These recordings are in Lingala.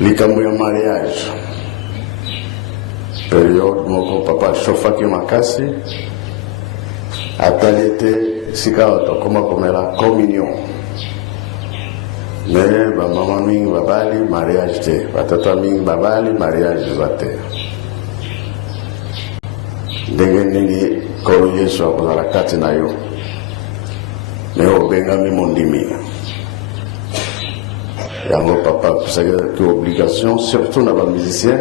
likambo ya mariage période moko papa chauffaki makasi atali ete sika otokoma komela communion mais bamama mingi babali mariage te, batata mingi babali mariage eza te. Ndenge nini kolo Yesu akozala kati na yo me obengami mondimi yango papa kusaki obligation surtout na bamusicien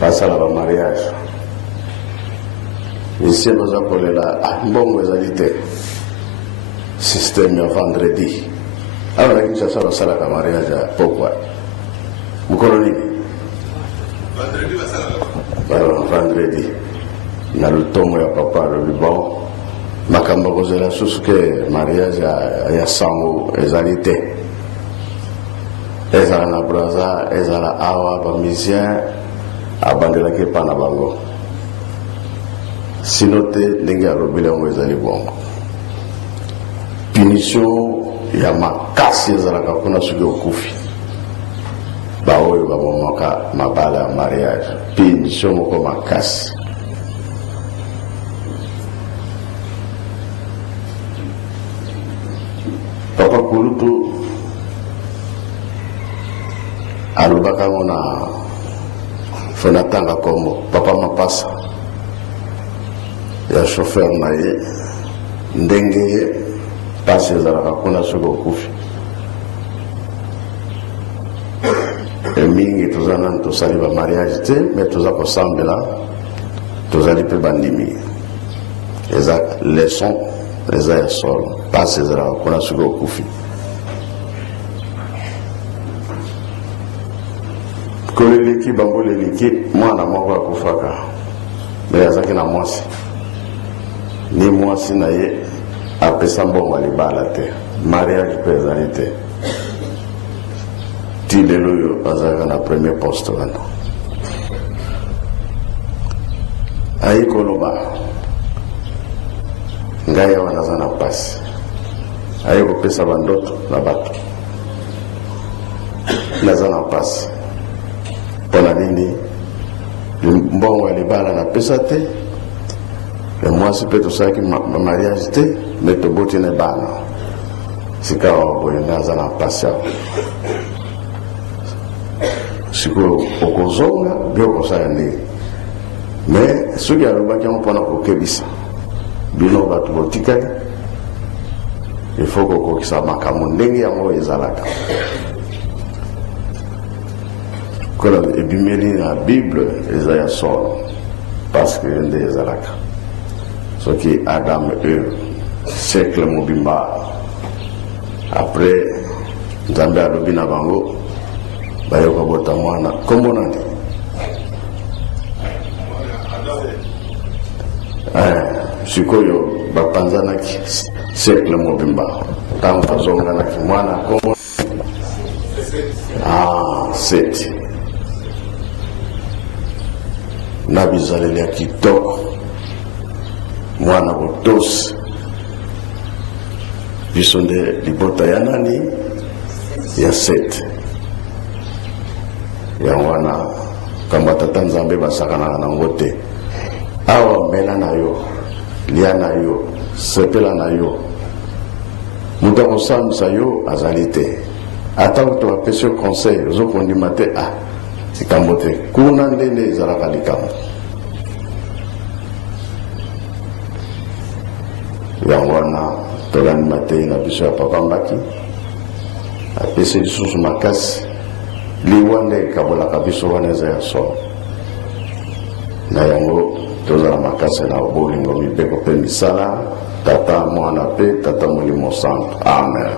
basala ba mariage. Musicien baza kolela mbongo ezali te système ya vendredi alors lakini sasa basalaka mariage pourquoi mukolo nini vendredi basalaka vendredi na lutongo ya papa lobi bon makambo kozela susu ke mariage ya sango ezali te, ezala na braza ezala awa bamusicien abandelaki epa na bango sino te ndenge alobeli yango ezali bongo. Punition ya makasi ezalaka kuna soki okufi baoyo babomaka mabala ya mariage, punition moko makasi. Papa Kulutu alobaka ngo na fona tanga kombo papa mapasa ya chauffeur na ye ndenge pasi ezalaka kuna soki okufi. Mingi toza nanu tosali ba mariage te me toza kosambela tozali mpe bandimi eza leçon eza ya solo pasi ezalaka kuna soki okufi. koleleki bango leleki mwana moko akufaka me azaki na mwasi ni mwasi na ye apesa mbongo libala te, mariage mpe ezali te. Ti lelo oyo azalaka na premier poste wana ayi koloba ngai awa naza na pasi ayi kopesa bandoto na bato naza na pasi mpona nini mbongo ya libala napesa te ya mwasi mpe tosalaki mariage te me toboti na bana sika boye naza na pasi awa sikoyo okozonga byo okosala ndenge me soki alobaki yango mpona kokebisa bino bato botikali ifo kokokisa makambo ndenge yango ezalaka kola ebimeli na bible eza ya solo parce que nde ezalaka soki adam eve siècle mobimba après nzambe alobi na bango bayoka bota mwana kombo nani sikoyo bapanzanaki siècle mobimba ntango bazonganaki mwana kombo Seti na bizaleli ya kitoko mwana botosi biso nde libota ya nani ya Seti ya wana kamba tata nzambe basakanaka nango te awa mela na yo lia na yo sepela na yo mutu akosambisa yo azali te ata kutu bapesi yo conseil ozokondima te likambo te kuna ndenge ezalaka likambo yango wana tolandima te na biso ya papa Mbaki apesi lisusu makasi liwa nde ekabolaka biso wana eza ya solo na yango tozala makasi na bolingo mibeko mpe misala tata mwana mpe tata molimo santo amen.